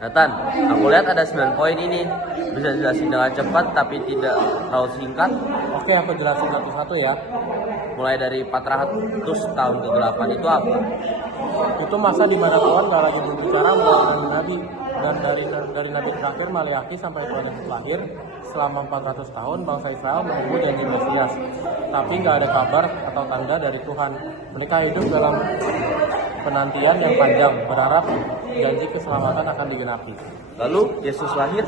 Nathan, aku lihat ada 9 poin ini. Bisa jelasin dengan cepat tapi tidak terlalu singkat. Oke, aku jelasin satu-satu ya. Mulai dari 400 tahun ke-8 itu apa? Itu masa di mana Tuhan gak lagi berbicara melalui nabi, dan dari nabi terakhir Maliaki sampai Tuhan Yesus lahir, selama 400 tahun bangsa Israel menunggu janji Mesias, tapi nggak ada kabar atau tanda dari Tuhan. Mereka hidup dalam penantian yang panjang, berharap janji keselamatan akan digenapi. Lalu Yesus lahir.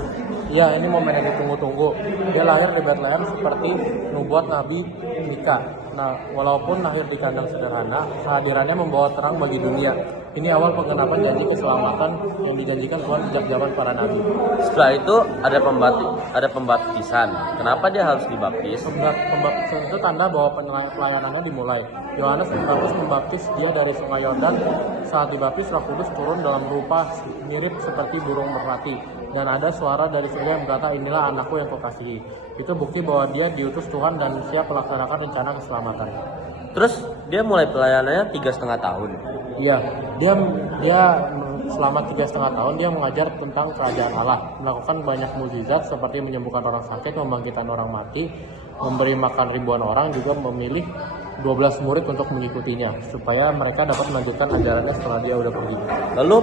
Ya, ini momen yang ditunggu-tunggu. Dia lahir di Bethlehem seperti nubuat Nabi Mika. Nah, walaupun lahir di kandang sederhana, kehadirannya membawa terang bagi dunia. Ini awal penggenapan janji keselamatan yang dijanjikan Tuhan sejak zaman para nabi. Setelah itu ada pembaptisan. Kenapa dia harus dibaptis? Pembaptisan itu tanda bahwa pelayanannya dimulai. Yohanes Pembaptis membaptis dia dari Sungai Yordan. Saat dibaptis, Roh Kudus turun dalam rupa mirip seperti burung merpati. Dan ada suara dari surga yang berkata, "Inilah anakku yang kukasihi." Itu bukti bahwa dia diutus Tuhan dan siap melaksanakan rencana keselamatan. Terus dia mulai pelayanannya 3,5 tahun. Iya, dia selama 3,5 tahun dia mengajar tentang kerajaan Allah, melakukan banyak mukjizat seperti menyembuhkan orang sakit, membangkitkan orang mati, memberi makan ribuan orang, juga memilih 12 murid untuk mengikutinya supaya mereka dapat melanjutkan ajarannya setelah dia udah pergi. Lalu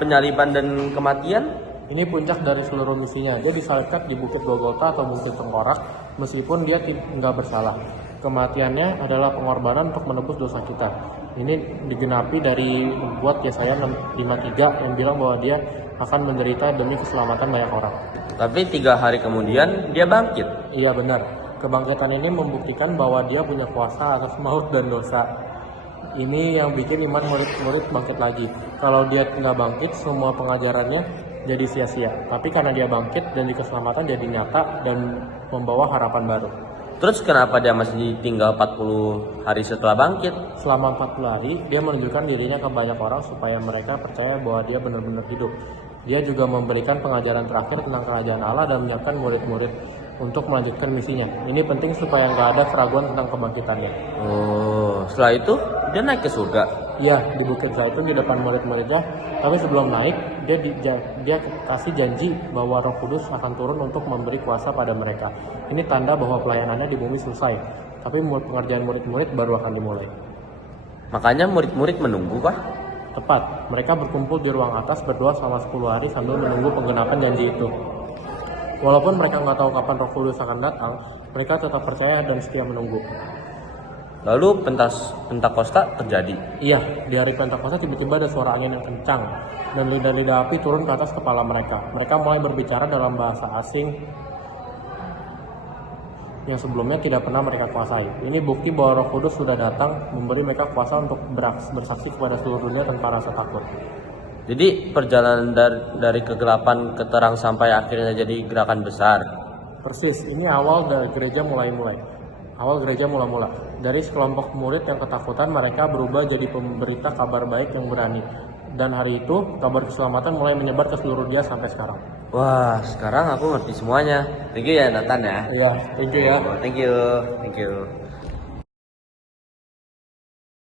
penyaliban dan kematian? Ini puncak dari seluruh misinya. Dia disalibkan di Bukit Golgota atau Bukit Tengkorak meskipun dia nggak bersalah. Kematiannya adalah pengorbanan untuk menebus dosa kita. Ini digenapi dari buat Yesaya 53 yang bilang bahwa dia akan menderita demi keselamatan banyak orang. Tapi 3 hari kemudian dia bangkit. Iya benar. Kebangkitan ini membuktikan bahwa dia punya kuasa atas maut dan dosa. Ini yang bikin iman murid-murid bangkit lagi. Kalau dia nggak bangkit, semua pengajarannya jadi sia-sia. Tapi karena dia bangkit, dan keselamatan jadi nyata dan membawa harapan baru. Terus kenapa dia masih tinggal 40 hari setelah bangkit? Selama 40 hari, dia menunjukkan dirinya ke banyak orang supaya mereka percaya bahwa dia benar-benar hidup. Dia juga memberikan pengajaran terakhir tentang kerajaan Allah dan menyiapkan murid-murid untuk melanjutkan misinya. Ini penting supaya nggak ada keraguan tentang kebangkitannya. Oh, setelah itu dia naik ke surga. Iya, di Bukit Zaitun di depan murid-muridnya. Tapi sebelum naik, dia kasih janji bahwa Roh Kudus akan turun untuk memberi kuasa pada mereka. Ini tanda bahwa pelayanannya di bumi selesai. Tapi pengerjaan murid-murid baru akan dimulai. Makanya murid-murid menunggu kah? Tepat, mereka berkumpul di ruang atas berdoa selama 10 hari sambil menunggu penggenapan janji itu. Walaupun mereka nggak tahu kapan Roh Kudus akan datang, mereka tetap percaya dan setia menunggu. Lalu Pentakosta terjadi. Iya, di hari Pentakosta tiba-tiba ada suara angin yang kencang dan lidah-lidah api turun ke atas kepala mereka. Mereka mulai berbicara dalam bahasa asing yang sebelumnya tidak pernah mereka kuasai. Ini bukti bahwa Roh Kudus sudah datang memberi mereka kuasa untuk bersaksi kepada seluruh dunia tanpa rasa takut. Jadi perjalanan dari kegelapan ke terang sampai akhirnya jadi gerakan besar. Persis, ini awal dari gereja mulai-mulai. Awal gereja mula-mula. Dari sekelompok murid yang ketakutan, mereka berubah jadi pemberita kabar baik yang berani. Dan hari itu, kabar keselamatan mulai menyebar ke seluruh dunia sampai sekarang. Wah, sekarang aku ngerti semuanya. Thank you ya Nathan ya. Iya, thank you ya. Thank you. Thank you.